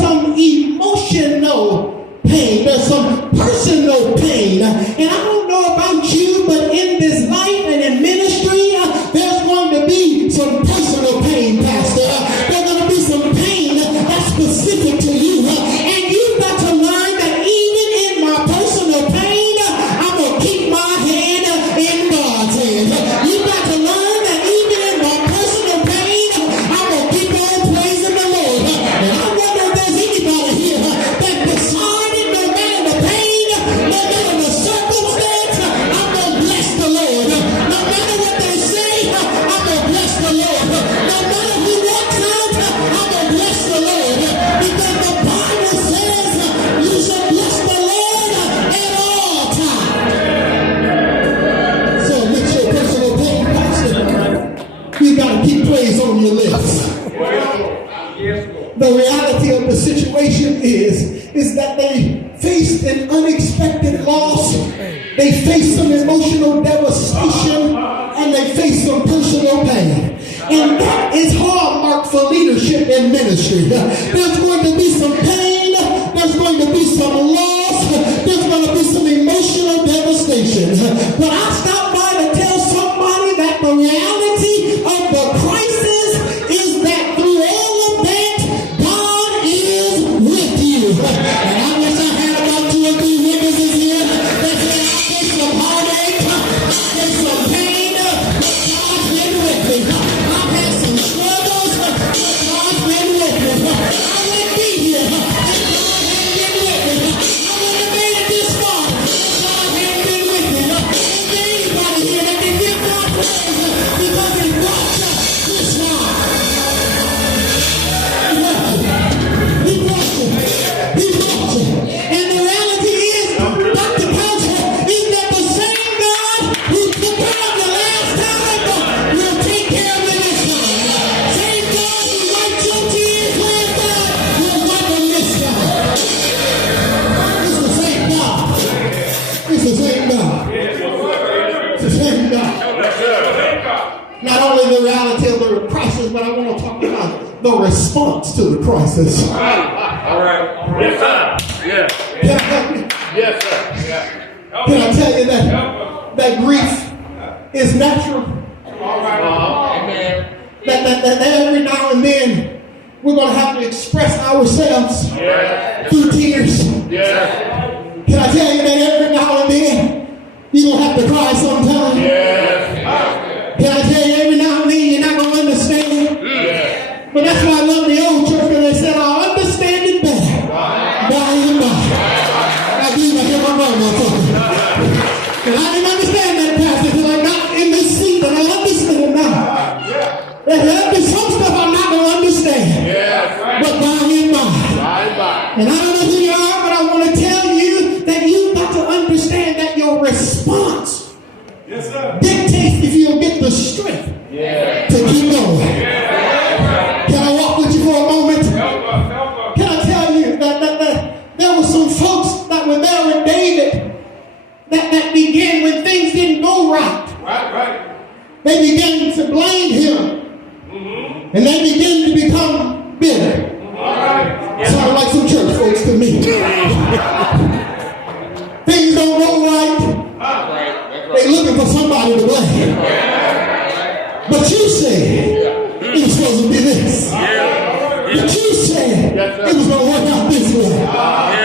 some emotional pain. There's some personal pain. And I don't know about you, but in this life and in ministry, there's going to be some personal pain, Pastor. There's going to be some pain that's specific to you. And you've got to learn that even in my personal pain, I'm going to keep my hand in God's hand. You've got to learn that even in my personal pain, I'm going to keep on praising the Lord. And I wonder if there's anybody here that decided no matter the pain, no matter the circumstance, I'm going to bless the Lord. No matter what they say, I'm going to bless the Lord. No matter who walks out, I'm going to bless the Lord. Because the Bible says you should bless the Lord at all times. So with your personal pain, Pastor, you got to keep praise on your lips. The reality of the situation is that they faced an unexpected loss. They faced some emotional devastation, and they faced some personal pain. And that is hallmark for leadership and ministry. There's going to be some pain. There's going to be some loss. There's going to be some emotional devastation. But I stopped by to tell somebody that the reality of the crisis is that through all of that, God is with you. And I wish I had about 2 or 3 witnesses here that say, I face some heartache, I face some pain, but God's been with me. I've had some struggles, but God's been with me. I wouldn't be here if God hadn't been with me. I wouldn't have made it this far if God hadn't been with me. Is there anybody here that can give God praise because He brought you this far? He brought you. He brought you. And the reality is, Dr. Culture, is that the same God who took care of you last time will take care of you this time. Same God who wiped your tears last time will wipe them this time. It's the same God. It's the same God. It's the same God. Not only the reality of the crisis, but I want to talk about the response to the crisis. All right. Yes, sir. Yeah. Can I help you? Yes, sir. Yeah. Can I tell you that grief is natural? All right. Amen. That every now and then we're going to have to express ourselves through tears. Yes. Can I tell you that every now and then you're going to have to cry sometime? Yes. Can I tell you every now and then you're not going to understand? Yes. But that's why I love the old church because they said, I'll understand it better by and by. I believe I hear my mama talking. And I didn't understand that, Pastor, until I got in this seat and I understand it now. There'll be some stuff I'm not going to understand. Yes. But by and by. By and by. And I don't know who you are, but I want to tell you that you've got to understand that your response dictates if you'll get the strength to keep going. Can I walk with you for a moment? Can I tell you that there were some folks that were there with David that began when things didn't go right. Right. They began to blame him. And they began to become bitter. Sound like some church folks to me. Things don't go right. They looking for somebody to blame. But you said it was supposed to be this. But you said it was going to work out this way.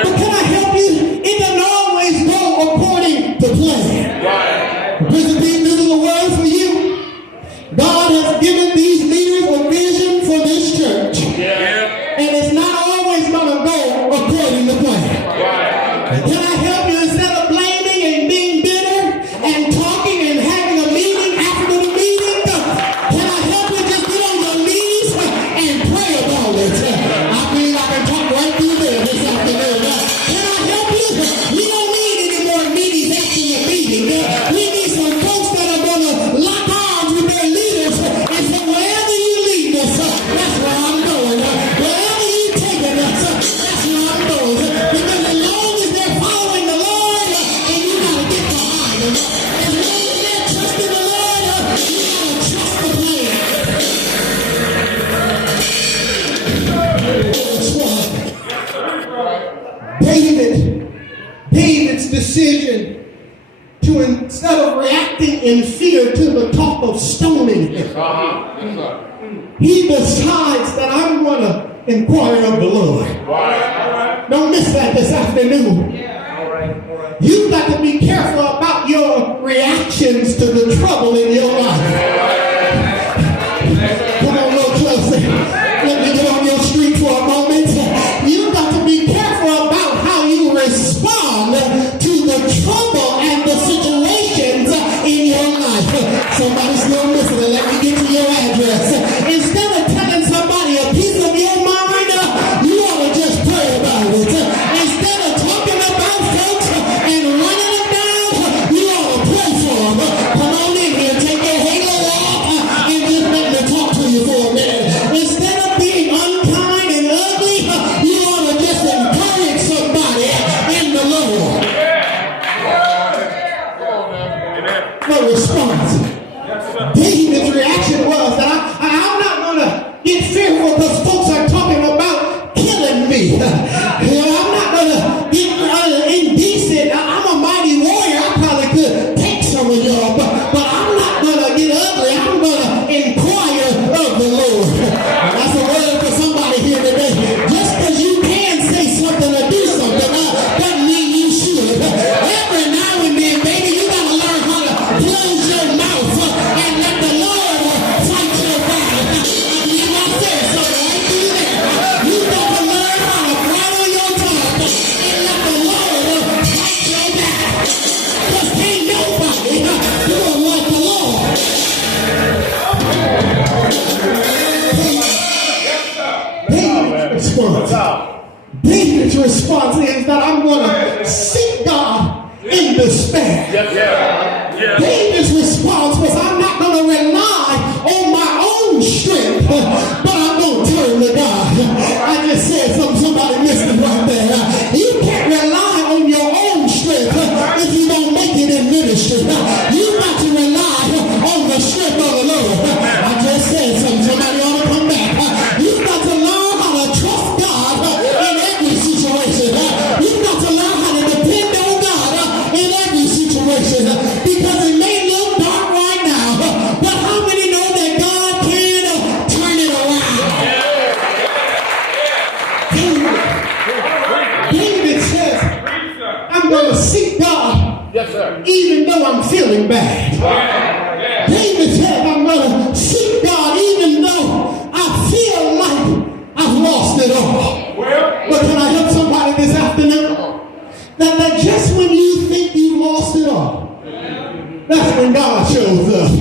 But can I help you? It doesn't always go according to plan. This is a word for you. God has given these leaders a vision for this church. And it's not always going to go according to plan. Can I help you? Instead of blaming and being bitter and talking and having a meeting after the meeting, can I help you just get on your knees and pray about it? I believe I can talk right through there this afternoon. Can I help you? We don't need any more meetings after the meeting. We need some folks that are going to lock arms with their leaders and say, wherever you lead us, that's where I'm going. Wherever you take us, that's where I'm going. Because the Lord decision to, instead of reacting in fear to the talk of stoning him, he decides that I'm going to inquire of the Lord. Don't miss that this afternoon. You've got to be careful about your reactions to the trouble in your life. Come on, a little closer. Let me get on your street for a moment. You've got to be careful about how you respond to the trouble and the situations in your life. Somebody's still listening. Let me get to your address. Instead of telling somebody a piece of your mind, you ought to just pray about it. Instead of talking about folks and running them down, you ought to pray for them. Come on in here, take your halo off, and just let me talk to you for a minute. Instead of being unkind and ugly, you ought to just encourage somebody in the Lord. No response. David's reaction was that I'm not going to get fearful because folks are talking about killing me. I'm not going to get indecent. I'm a mighty warrior. I probably could take some of y'all, but I'm not going to get ugly. I'm going to inquire of the Lord. That's a word for somebody here today. Just because you can say something or do something doesn't mean you should. Every now and then, baby, you got to learn how to close your mouth and let the Lord fight your battle. You got to say something right through there. You got to learn how to bridle your tongue and let the Lord fight your battle. Because ain't nobody doing like the Lord. David's response is that I'm going to seek God in despair. David's response was, I'm not going to rely on my own strength, but I'm going to turn to God. I just said somebody missed it right there. You can't rely on your own strength if you don't make it in ministry. You got to rely on the strength of the Lord. I just said somebody ought to come back. You got to learn how to trust God in every situation. You got to learn how to depend on God in every situation, because it may look dark right now, but how many know that God can turn it around? David says, I'm going to seek God even though I'm feeling bad. David said, I'm going to seek God even though I feel like I've lost it all. But can I help somebody this afternoon? That just when you think you've lost it all, that's when God shows up.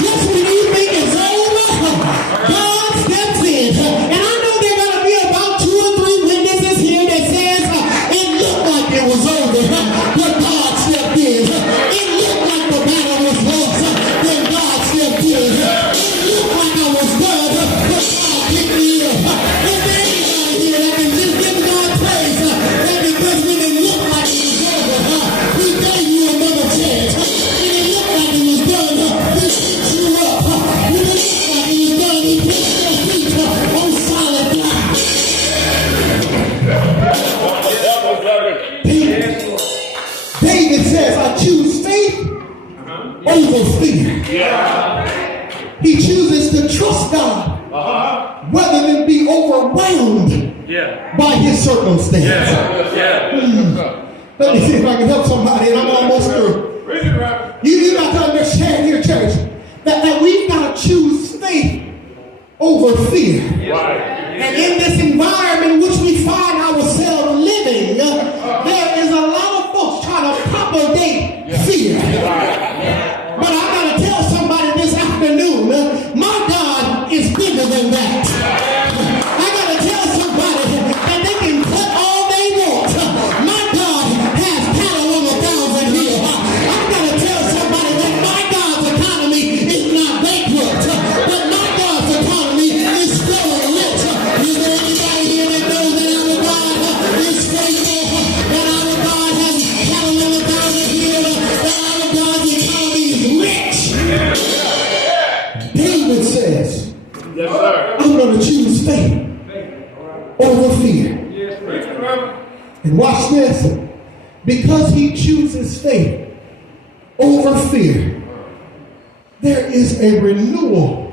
Just when you think it's over, God steps in. And I know there are going to be about 2 or 3 witnesses here that says it looked like it was over, but God stepped in. It looked like the battle was lost, then God stepped in. It looked like I was done, but God picked me up. Is there anybody here that can just give God praise? That because when it looked like it was over, He gave you another chance. When it looked like it was done, He picked you up. When it looked like it was done, He put your feet on solid ground. David says, I choose faith over fear. He chooses to trust God rather than be overwhelmed by his circumstance. Let me see if I can help somebody, and I'm almost through. You got to understand here, church, that we've got to choose faith over fear. And in this environment in which we find ourselves living, there is a lot of folks trying to propagate fear. But I got to tell somebody this afternoon, my God is bigger than that. I got to tell somebody that they can put all they want. My God has cattle on 1,000 hills. I got to tell somebody that my God's economy is not bankrupt, but my God's economy is flowing rich. Is there anybody here that knows that our God is faithful, that our God has cattle on 1,000 hills, that our God's economy is rich? David says, I'm going to choose faith over fear. And watch this. because he chooses faith over fear, there is a renewal